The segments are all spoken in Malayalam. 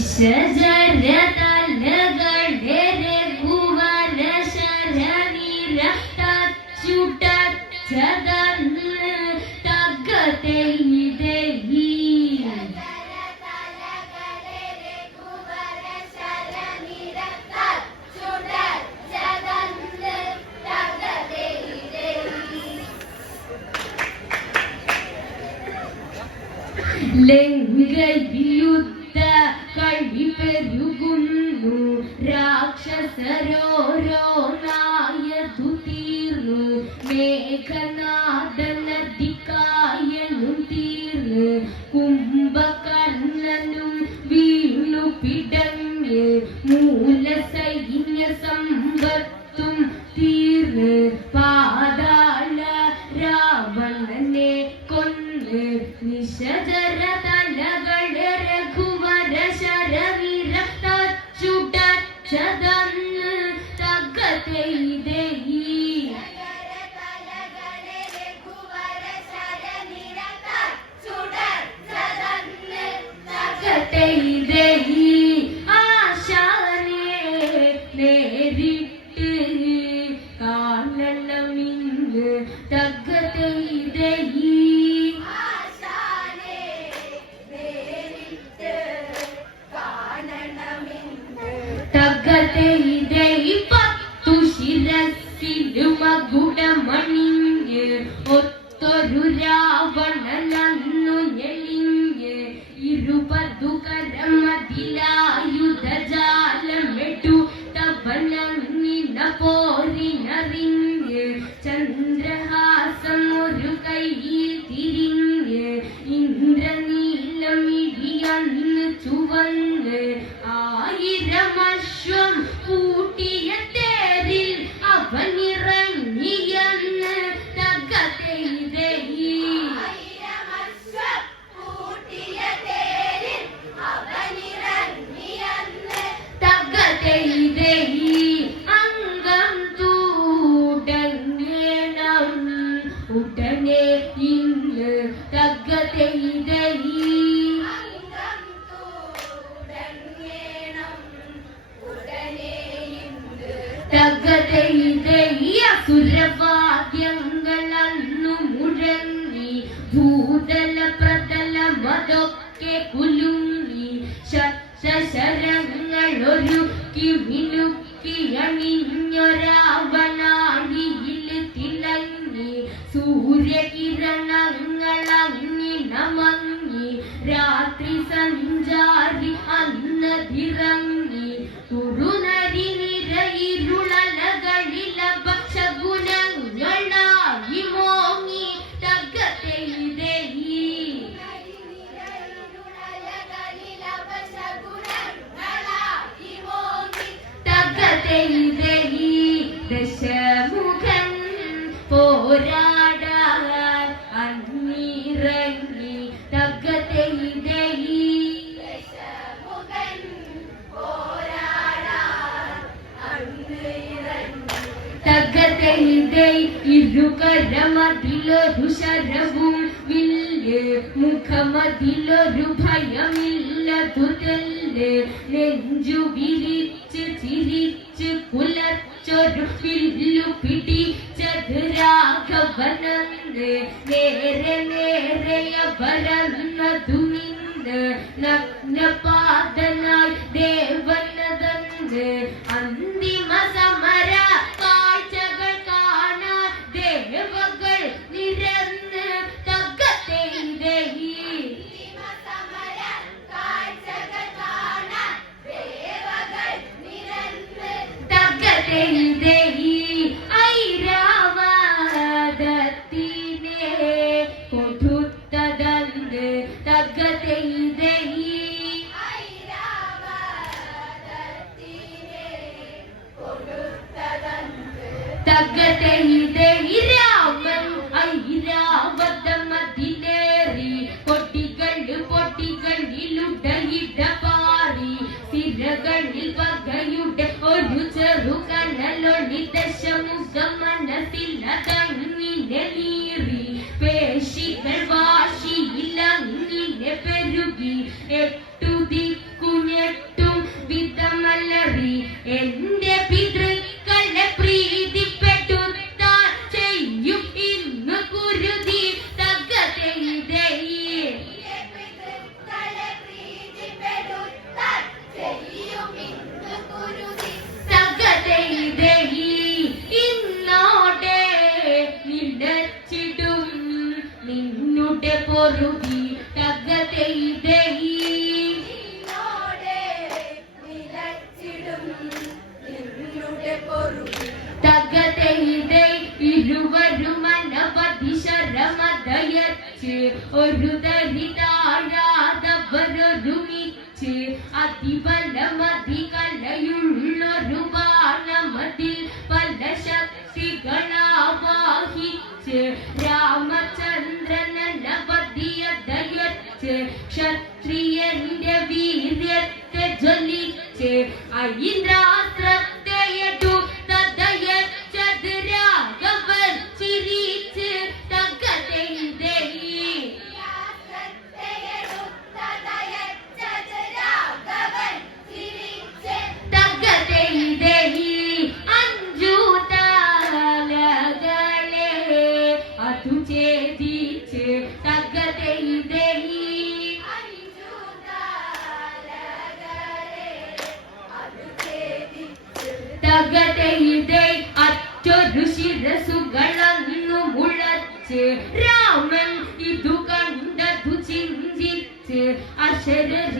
الشجر തീർന്നു മേഘനാ கடலன் போரினரின் తగ్గతే ఈ Bhagavatam விடை இருக்கரமதிலொரு சரவும் வில்லு முகமதிலொரு பயமில்ல துதல்லு நெஞ்சு விரிச்சு ചിരിച്ച് കുലച്ചൊരു പില്ലു പിടിച്ചതുരാഘവനന്ന് നേരെ നേരെയ വരന്നതു നിന്ന് നഗ്നപാതനായി ദേവനതന്ന് അന്തിമ സമര tenté. ദശമുഖം മനസ്സില്ല തങ്ങിലെ നീറി പേശികൾ വാ ഒഴുകി തകത്തെ ഇതയി തകത്തെ ഇതൈ ഇരുവരും അനവധി ശരമതയച്ച് ഒരു തരി താഴാതവരൊരുമിച്ച് അതിബലമതി കലയുള്ളൊരു ബാണമതിൽ പല ശക്തികളാവാഹിച്ച് രാമചന്ദ്ര എന്റെ വീര്യത്തെ ജ്വലിച്ച് അയിരാത്ര രാമൻ ഇതു കണ്ടതു ചിന്തിച്ച് അശരരി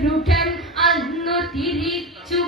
ഗ്രൂട്ടൻ അന്നു തിരിച്ചു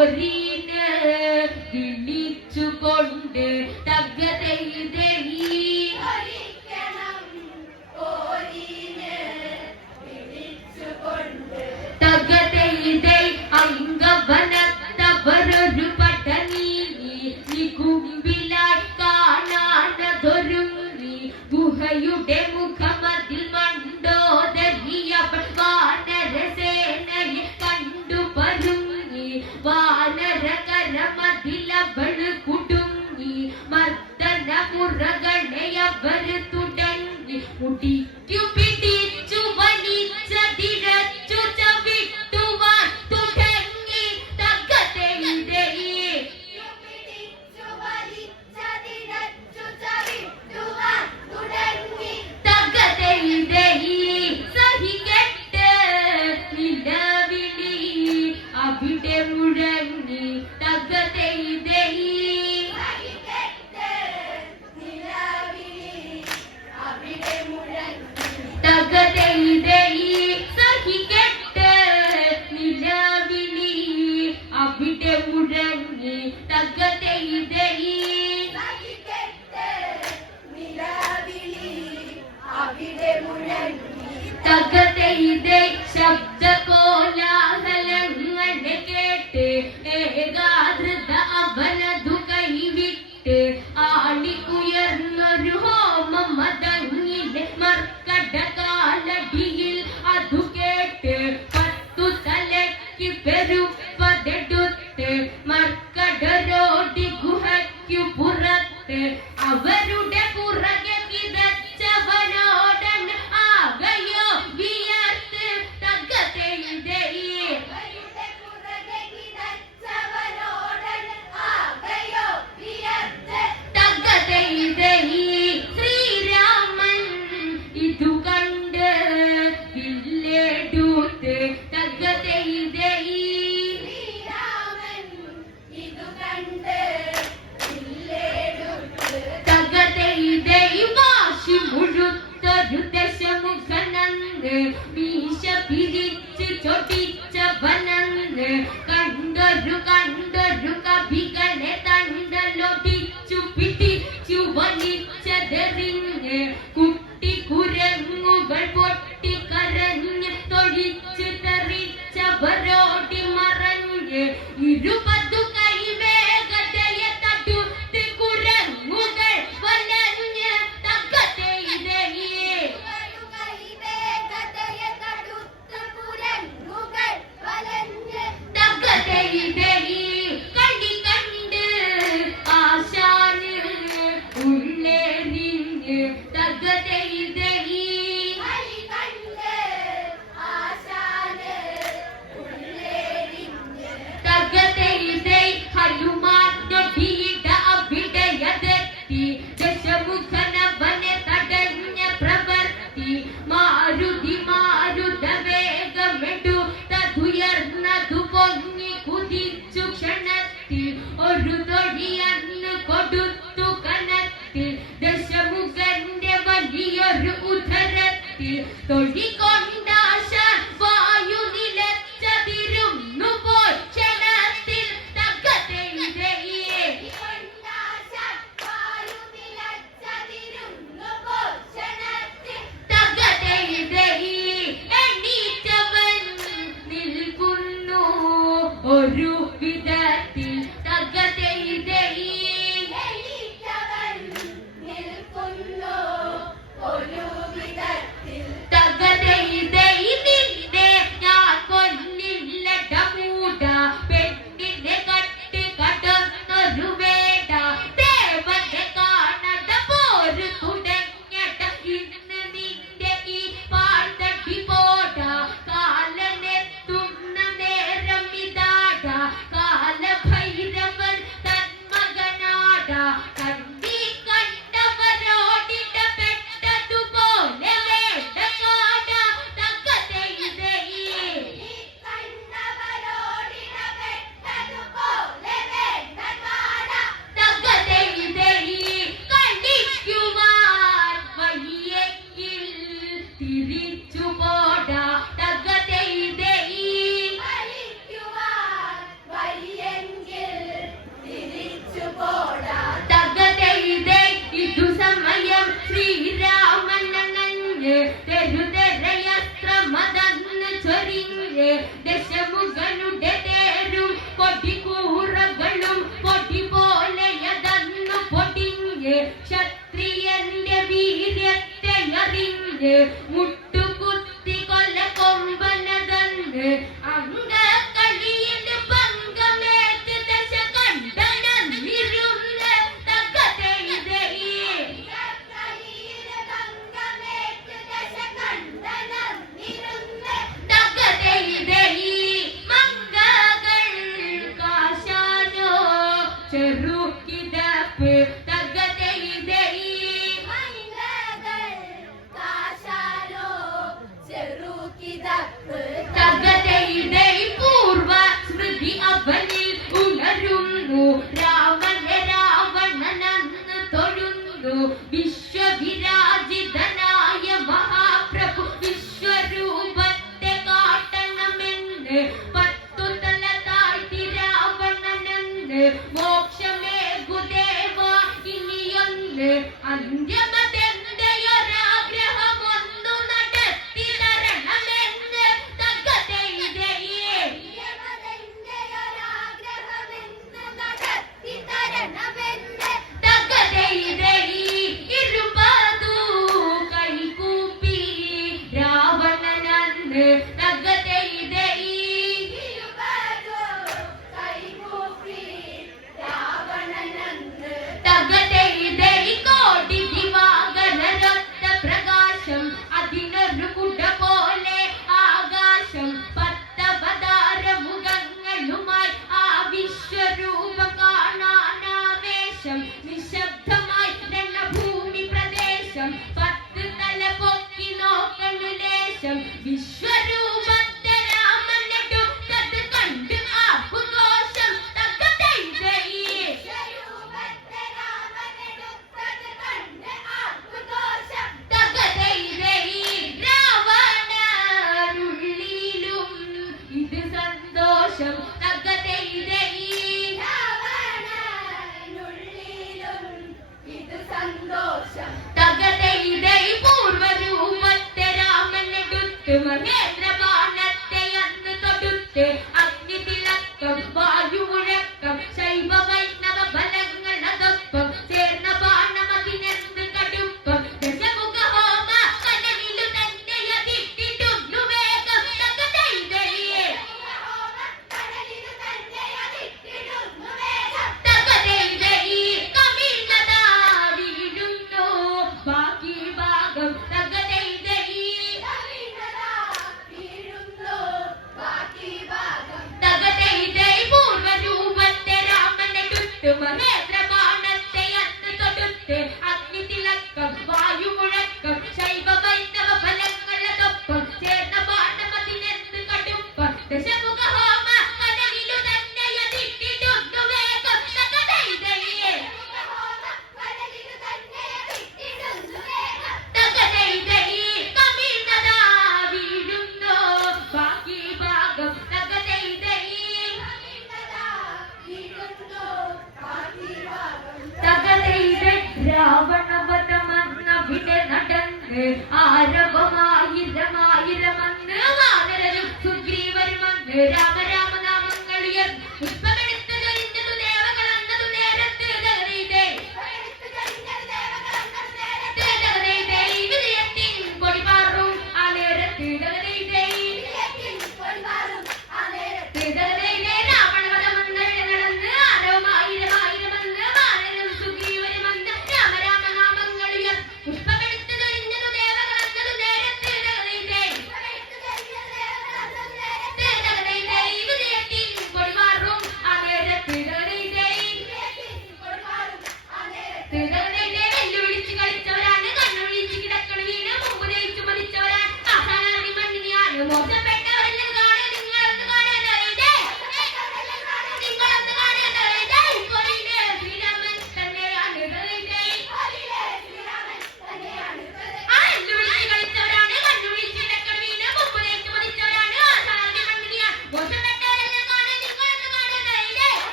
Morri. बुटुम्भु रङ्ग् dude. ക്ഷത്രിയന്റെ വീര്യത്തെ അറിഞ്ഞ് മുട്ടുകുത്തി പത്ത് തല പൊക്കി Yeah.